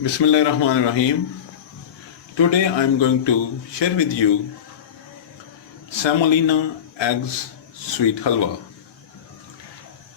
Bismillahirrahmanirrahim. Today I am going to share with you Samolina eggs sweet halwa.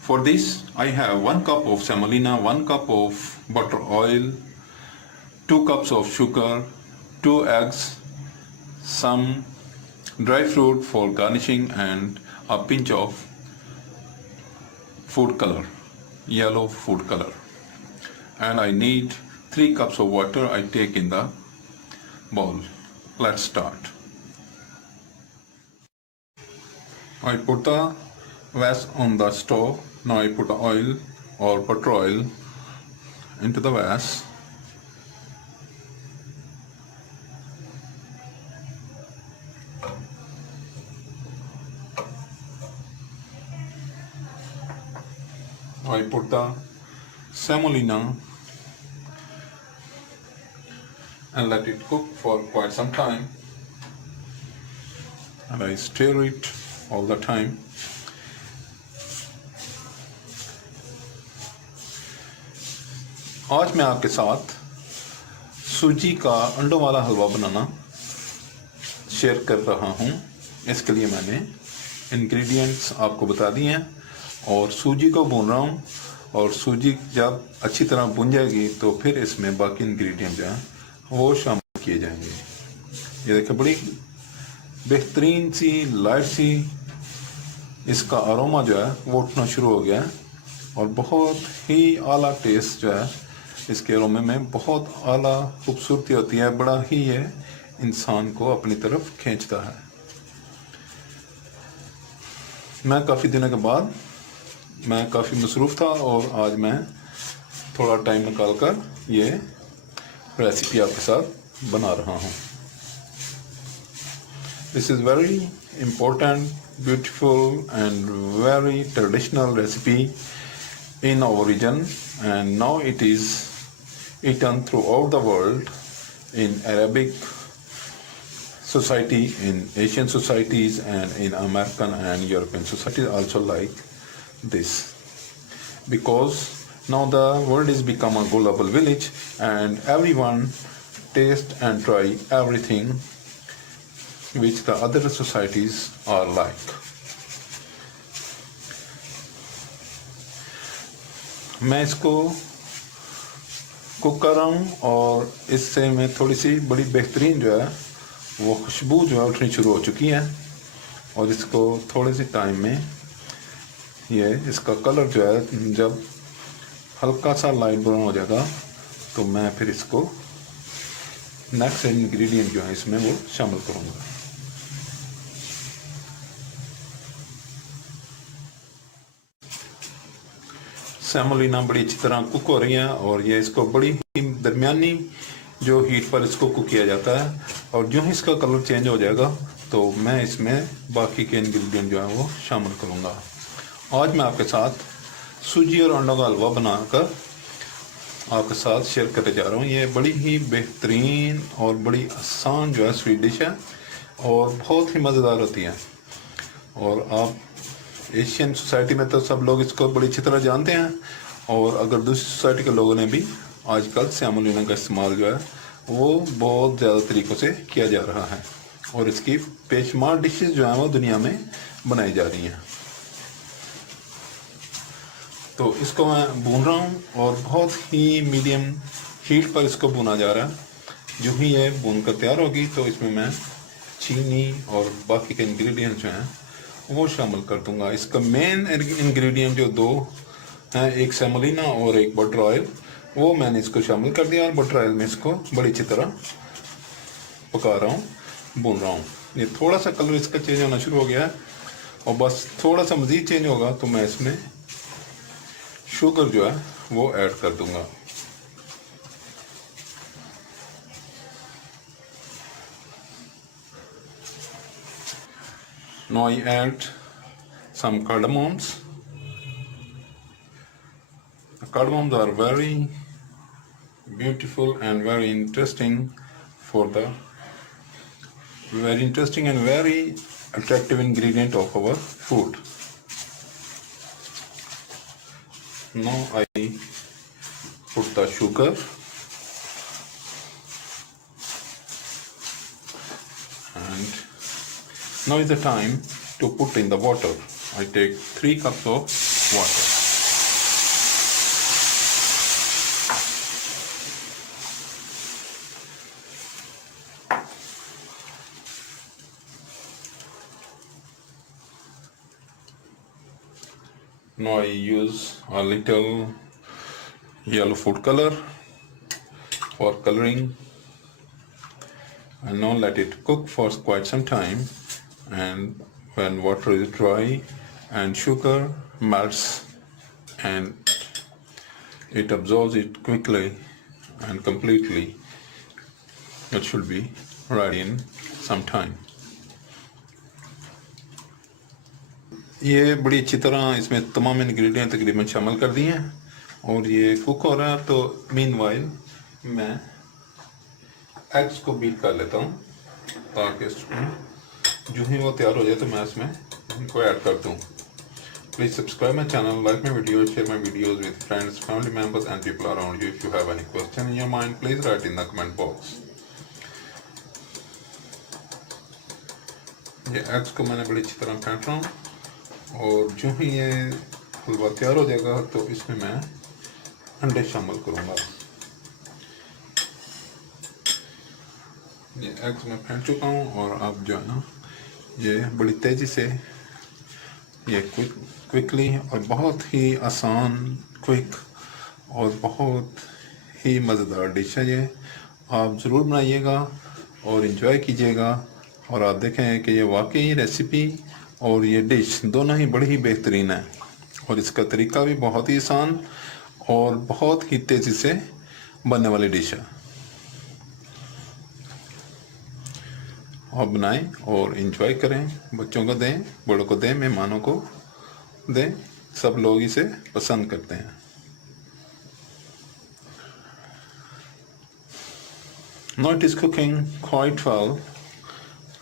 For this I have 1 cup of semolina, 1 cup of butter oil, 2 cups of sugar, 2 eggs, some dry fruit for garnishing and a pinch of food color, yellow food color. And I need 3 cups of water I take in the bowl. Let's start. I put the vase on the stove. Now I put the oil or butter oil into the vase. I put the semolina and let it cook for quite some time, and I stir it all the time. आज मैं आपके साथ सूजी का अंडों वाला हलवा बनाना share कर रहा हूँ। इसके लिए मैंने इंग्रेडिएंट्स आपको बता दिए हैं और सूजी को भून रहा हूँ, और सूजी जब अच्छी तरह भुन जाएगी तो फिर इसमें बाकी इंग्रेडिएंट जो हैं वो शामिल किए जाएंगे। ये देखिए, बड़ी बेहतरीन सी लाइट सी इसका अरोमा जो है वो उठना शुरू हो गया है, और बहुत ही आला टेस्ट जो है इसके अरोमे में, बहुत आला खूबसूरती होती है। बड़ा ही ये इंसान को अपनी तरफ खींचता है। मैं काफ़ी दिनों के बाद मैं काफ़ी मसरूफ़ था और आज मैं थोड़ा टाइम निकाल कर ये रेसिपी आपके साथ बना रहा हूँ। This is very important, beautiful and very traditional recipe in our region, and now it is eaten throughout the world in Arabic society, in Asian societies, and in American and European societies also like this, because now the world is become a global village and everyone taste and try everything which the other societies are like. मैं इसको cook कर रहा हूँ और इससे मैं थोड़ी सी बड़ी बेहतरीन जो है वो खुशबू जो है उठनी शुरू हो चुकी है, और इसको थोड़े से टाइम में ये इसका कलर जो है जब हल्का सा लाइट ब्राउन हो जाएगा तो मैं फिर इसको नेक्स्ट इंग्रेडिएंट जो है इसमें वो शामिल करूँगा। सेमोलिना बड़ी अच्छी तरह कुक हो रही है, और ये इसको बड़ी ही दरमियानी जो हीट पर इसको कुक किया जाता है, और जो ही इसका कलर चेंज हो जाएगा तो मैं इसमें बाकी के इंग्रेडिएंट जो है वो शामिल करूँगा। आज मैं आपके साथ सूजी और अंडों का हलवा बनाकर आपके साथ शेयर करने जा रहा हूँ। ये बड़ी ही बेहतरीन और बड़ी आसान जो है स्वीट डिश है और बहुत ही मज़ेदार होती है, और आप एशियन सोसाइटी में तो सब लोग इसको बड़ी अच्छी तरह जानते हैं, और अगर दूसरी सोसाइटी के लोगों ने भी आजकल सेमोलिना का इस्तेमाल जो है वो बहुत ज़्यादा तरीक़ों से किया जा रहा है, और इसकी बेशुमार डिशेस जो हैं वो दुनिया में बनाई जा रही हैं। तो इसको मैं भून रहा हूँ और बहुत ही मीडियम हीट पर इसको भुना जा रहा है। जो ही ये भून कर तैयार होगी तो इसमें मैं चीनी और बाकी के इंग्रेडिएंट्स जो हैं वो शामिल कर दूंगा। इसका मेन इंग्रेडिएंट जो दो हैं, एक सेमोलिना और एक बटर ऑयल, वो मैंने इसको शामिल कर दिया, और बटर ऑयल में इसको बड़ी अच्छी तरह पका रहा हूँ, भून रहा हूँ। ये थोड़ा सा कलर इसका चेंज होना शुरू हो गया है, और बस थोड़ा सा मज़ीद चेंज होगा तो मैं इसमें शुगर जो है वो ऐड कर दूंगा। Now I add some cardamoms. The cardamoms are very beautiful and very interesting and very attractive ingredient of our food. Now I put the sugar And now is the time to put in the water. I take 3 cups of water. Now I use a little yellow food color for coloring, and now let it cook for quite some time. And when water is dry and sugar melts and it absorbs it quickly and completely, it should be ready in some time. ये बड़ी अच्छी तरह इसमें तमाम ingredient तकरीबन शामिल कर दिए हैं और ये कुक हो रहा है। तो मीनवाइल मैं एग्स को बीट कर लेता हूँ ताकि इसमें जो ही वो तैयार हो जाए तो मैं इसमें इनको ऐड कर दूँ। Please subscribe my channel, like my videos, share my videos with friends, family members and people around you. If you have any question in your mind please write in the comment box. ये eggs को मैंने बड़ी अच्छी तरह फेंट रहा हूँ और जो ही ये हलवा तैयार हो जाएगा तो इसमें मैं अंडे शामिल करूँगा। ये एग्स मैं फेंट चुका हूँ और अब जो है ना ये बड़ी तेज़ी से ये क्विकली और बहुत ही आसान, क्विक और बहुत ही मज़ेदार डिश है। ये आप ज़रूर बनाइएगा और इन्जॉय कीजिएगा और आप देखें कि ये वाकई रेसिपी और ये डिश दोनों ही बड़ी ही बेहतरीन है और इसका तरीका भी बहुत ही आसान और बहुत ही तेज़ी से बनने वाली डिश है। आप बनाएं और इन्जॉय करें, बच्चों को दें, बड़ों को दें, मेहमानों को दें, सब लोग इसे पसंद करते हैं। Now it is cooking quite well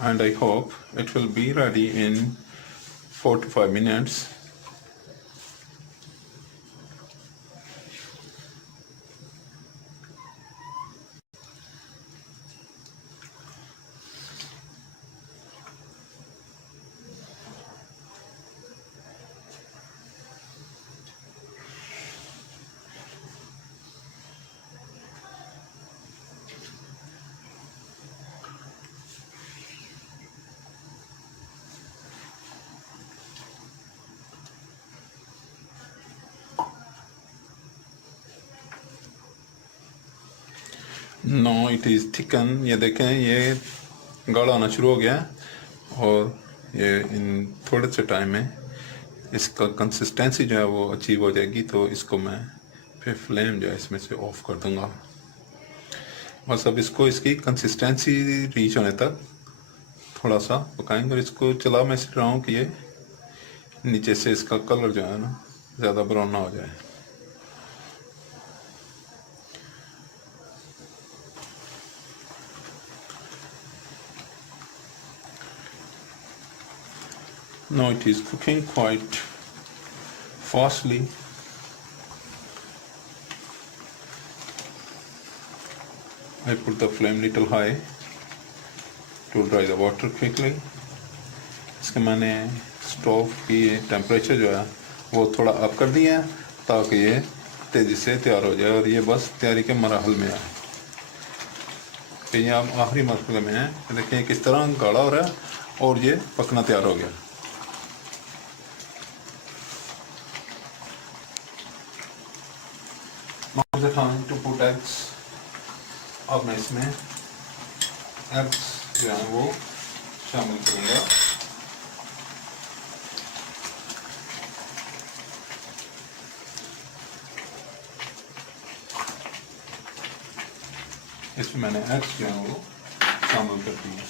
and I hope it will be ready in 4 to 5 minutes. No it is thicken. ये देखें ये गाढ़ा होना शुरू हो गया है और ये इन थोड़े से टाइम में इसका कंसिस्टेंसी जो है वो अचीव हो जाएगी। तो इसको मैं फिर फ्लेम जो है इसमें से ऑफ कर दूंगा। बस अब इसको इसकी कंसिस्टेंसी रीच होने तक थोड़ा सा पकाएंगे और इसको चला मैं इस रहा हूँ कि ये नीचे से इसका कलर जो है ना ज़्यादा ब्राउन ना हो जाए। Now it is cooking quite fastly. I put the flame little high to dry the water quickly. इसके मैंने स्टोव की टेम्परेचर जो है वो थोड़ा अप कर दिया है ताकि ये तेज़ी से तैयार हो जाए और ये बस तैयारी के मराहल में आए। तो ये अब आखिरी मरहले में है। देखिए किस तरह गाढ़ा हो रहा है और ये पकना तैयार हो गया। Now the time to put eggs. अब मैं इसमें एग्स जो है वो शामिल करूँगा। इसमें मैंने एग्स जो है वो शामिल कर दिए।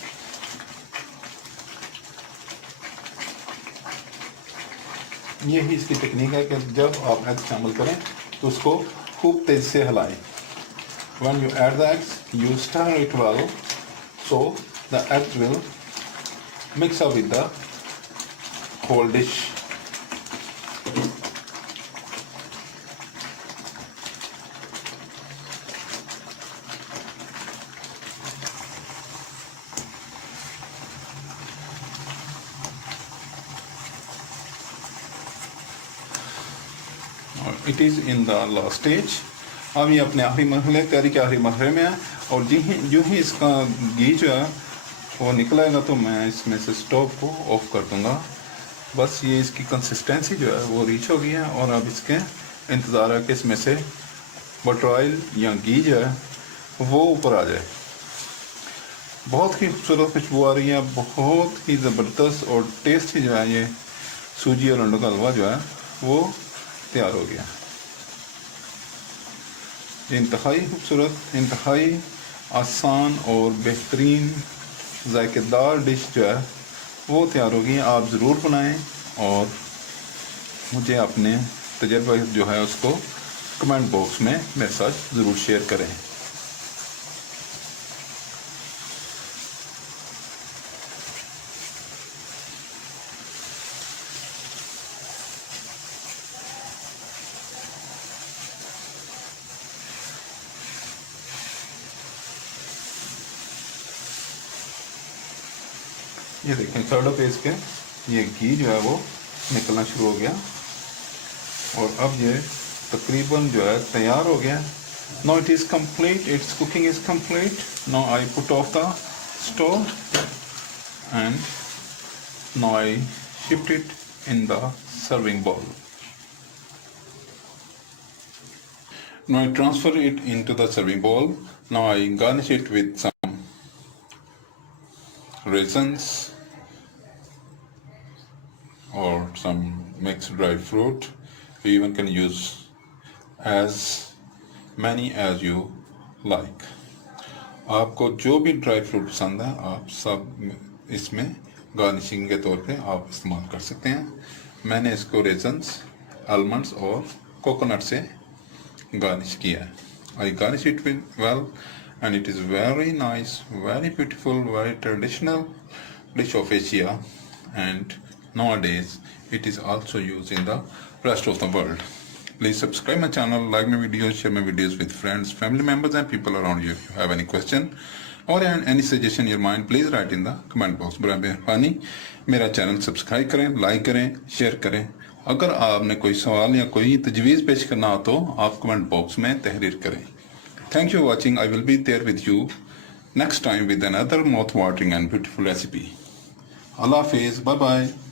यही इसकी टेक्निक है कि जब आप एग्स शामिल करें तो उसको खूब तेज़ी से हिलाएं। When you add the eggs, you stir it well, so the eggs will mix up with the whole dish. It is in the last stage. अब ये अपने आखिरी मरहले, तैयारी के आखिरी मरहले में है। और जो ही इसका घी जो है वो निकलेगा तो मैं इसमें से स्टोव को ऑफ कर दूंगा। बस ये इसकी कंसिस्टेंसी जो है वो रीच हो गई है और अब इसके इंतज़ार है कि इसमें से बटर ऑयल या घी जो है वो ऊपर आ जाए। बहुत ही खूबसूरत खुशबू आ रही है, बहुत ही ज़बरदस्त और टेस्टी जो है ये सूजी और अंडों का हलवा जो है वो तैयार हो गया। इंतहाई खूबसूरत, इंतहाई आसान और बेहतरीन जायकेदार डिश जो है वो तैयार हो गई। आप ज़रूर बनाएं और मुझे अपने तजर्बा जो है उसको कमेंट बॉक्स में मेरे साथ ज़रूर शेयर करें। ये देखें थर्ड पेज के ये घी जो है वो निकलना शुरू हो गया और अब ये तकरीबन जो है तैयार हो गया। Now it is complete, it's cooking is complete. Now I put off the stove and now I shift it in the serving bowl. Now I transfer it into the serving bowl. Now I garnish it with some raisins or some mixed dry fruit. You even can use as many as you like. आपको जो भी dry fruit पसंद है आप सब इसमें garnishing के तौर पे आप इस्तेमाल कर सकते हैं। मैंने इसको रेजन्स, आलमंड्स और कोकोनट से गार्निश किया है। I garnish it with well and it is very nice, very beautiful, very traditional dish of Asia, and nowadays it is also used in the rest of the world. Please subscribe my channel, like my videos, share my videos with friends, family members and people around you. If you have any question or any suggestion in your mind, please write in the comment box. बड़ा मेहरबानी मेरा channel subscribe करें, like करें, share करें। अगर आपने कोई सवाल या कोई तजवीज़ पेश करना हो तो आप कमेंट बॉक्स में तहरीर करें। Thank you for watching. I will be there with you next time with another mouth-watering and beautiful recipe. Allah Hafiz. Bye bye.